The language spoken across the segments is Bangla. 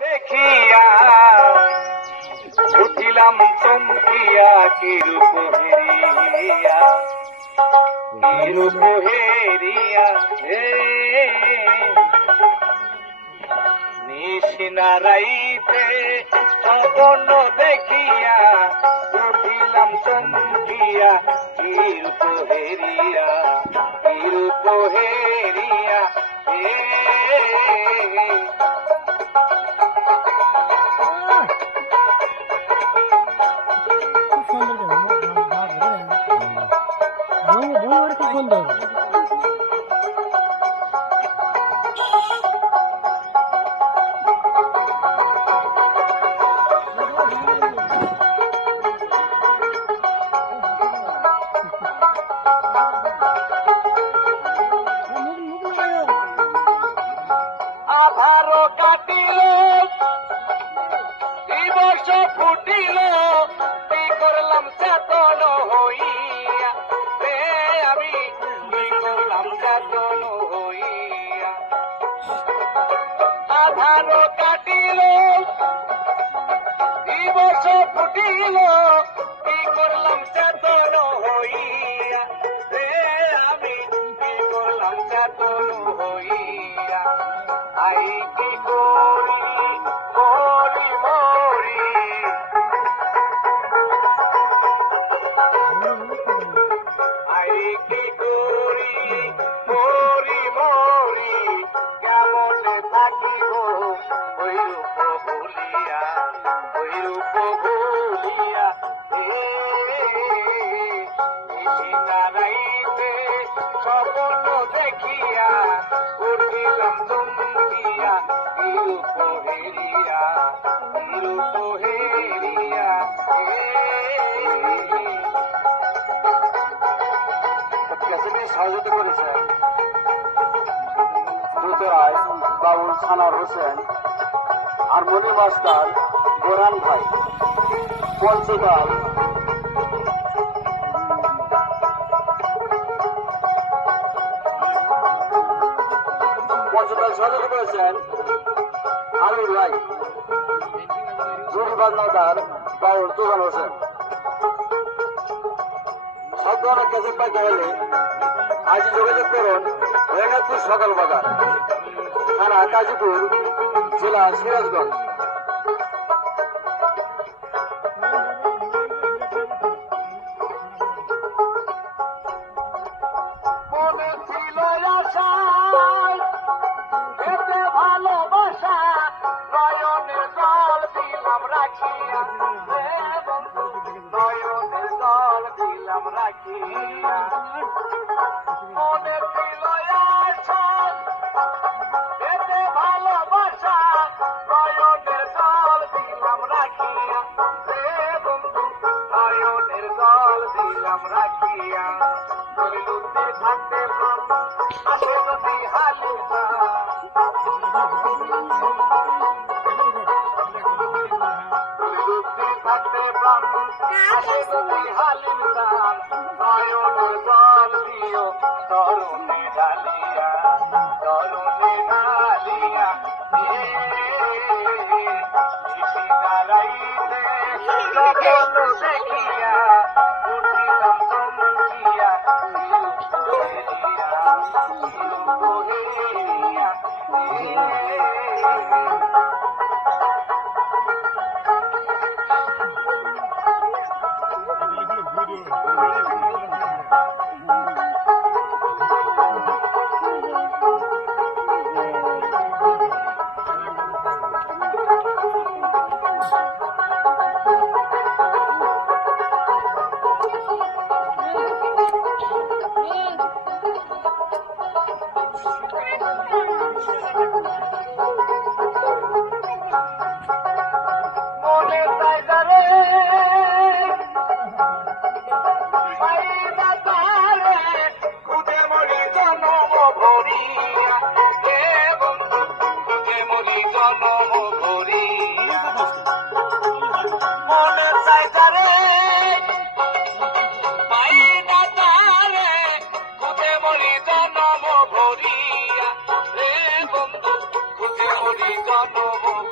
দেখিয়া উঠিলাম চমকিয়া কিরূপ হেরিয়া নিশিনারাইতে স্বপ্ন দেখিয়া উঠিলাম চমকিয়া কিরূপ হেরিয়া আধারো কাটিল দিবস ফুটিল কি করলাম চেতন হইয়া আমি কি করলাম চেতন হইয়া আধারো কাটিল দিবস ফুটিল কি করলাম চেতন হইয়া আমি কি করলাম চেতন হইয়া আই কি করি মরি মরি আই কি করি মরি মরি কেমন থাকিব ওই রূপ ভুলিয়া নিশিনারাইতে স্বপ্ন দেখিয়া উঠিলাম চমকিয়া কিরূপ হেরিয়া সহযোগিতা করেছে দুতরায় বাউল সানার হোসেন হারমোনি মাস্টার বোরান ভাই পঞ্চতাল সহযোগিতা করেছেন আমির ভাই জুরি বাজনাদার বাউল তুফান হোসেন সব ধরনের ক্যাসেট পাইতে হলে আজ যোগাযোগ করুন রেনাপুর সকাল বাজার থানা কাজীপুর জেলা সিরাজগঞ্জ। মনে ছিল আশা ভালোবাসা নয়নের জল দিলাম রাখিয়া নয়নের জল দিলাম রাখিয়া মনে ছিল আশা ভালোবাসা নয়নের জল দিলাম রাখিয়া নয়নের জল দিলাম রাখিয়া লুতে থাকতে আসে যদি হালিমা থাকতে আসে যদি হালিমা নয়নের জল দিও তরুণী ঢালিয়া নিশিনারাইতে স্বপ্ন দেখিয়া উঠিলাম চমকিয়া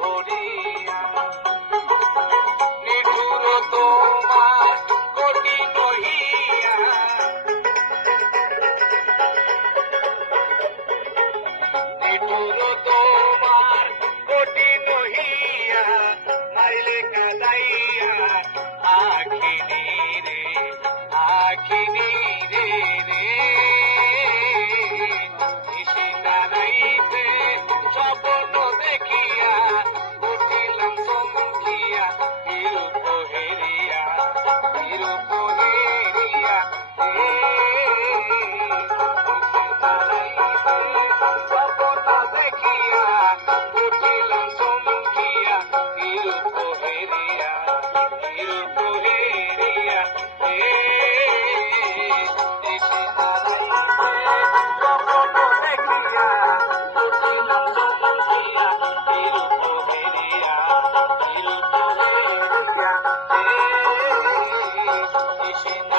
ভরিয়া নিঠুর তোমার কোটি কহিয়া নিঠুর তোমার কোটি নহিয়া মাইলে কাদাইয়া আখিনি রে আখিনি রে রে নিশিদারাইতে স্বপ্ন দেখিয়া উঠিলাম চমকিয়া বিরূপ হেরিয়া স্বপ্ন দেখিয়া উঠিলাম চমকিয়া বিরূপ হেরিয়া Krishna